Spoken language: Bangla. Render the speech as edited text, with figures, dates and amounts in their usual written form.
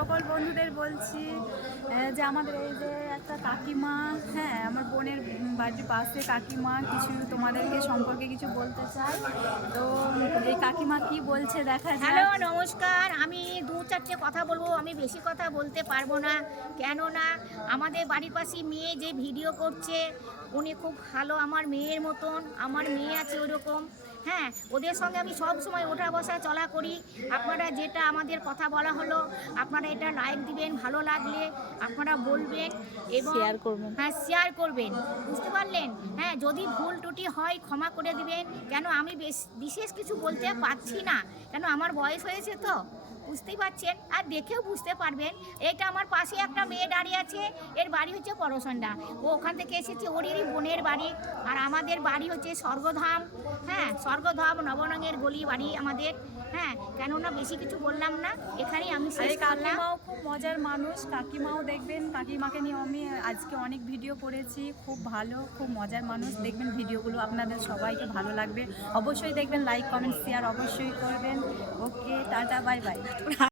সকল বন্ধুদের বলছি যে আমাদের এই যে একটা কাকিমা, হ্যাঁ আমার বোনের বাড়ির পাশে কাকিমা কিছু তোমাদেরকে সম্পর্কে কিছু বলতে চাই। তো এই কাকিমা কি বলছে দেখা যায়। হ্যালো, নমস্কার। আমি দু চারটে কথা বলবো, আমি বেশি কথা বলতে পারবো না। কেননা আমাদের বাড়ির পাশে মেয়ে যে ভিডিও করছে উনি খুব ভালো, আমার মেয়ের মতন। আমার মেয়ে আছে ওইরকম। হ্যাঁ, ওদের সঙ্গে আমি সব সময় ওঠা বসা চলা করি। আপনারা যেটা আমাদের কথা বলা হলো, আপনারা এটা লাইক দিবেন, ভালো লাগলে আপনারা বলবেন এবং শেয়ার করবেন। হ্যাঁ, শেয়ার করবেন। বুঝতে পারলেন? হ্যাঁ, যদি ভুল ত্রুটি হয় ক্ষমা করে দিবেন। কেন আমি বিশেষ কিছু বলতে পারছি না, কেন আমার বয়স হয়েছে তো, বুঝতেই পারছেন। আর দেখেও বুঝতে পারবেন, এটা আমার পাশে একটা মেয়ে দাঁড়িয়ে আছে, এর বাড়ি হচ্ছে পরশন্ডা। ও ওখান থেকে এসেছে, ওরই বোনের বাড়ি। আর আমাদের বাড়ি হচ্ছে স্বর্গধাম। হ্যাঁ, স্বর্গধাম নবরঙের গলি বাড়ি আমাদের। হ্যাঁ, কেননা বেশি কিছু বললাম না, এখানেই আমি শেষ করলাম। কাকিমাও খুব মজার মানুষ, কাকিমাও দেখবেন, কাকিমাকে নিয়ে আমি আজকে অনেক ভিডিও করেছি, খুব ভালো, খুব মজার মানুষ। দেখবেন ভিডিওগুলো আপনাদের সবাইকে ভালো লাগবে, অবশ্যই দেখবেন, লাইক কমেন্ট শেয়ার অবশ্যই করবেন। ওকে, টাটা, বাই বাই।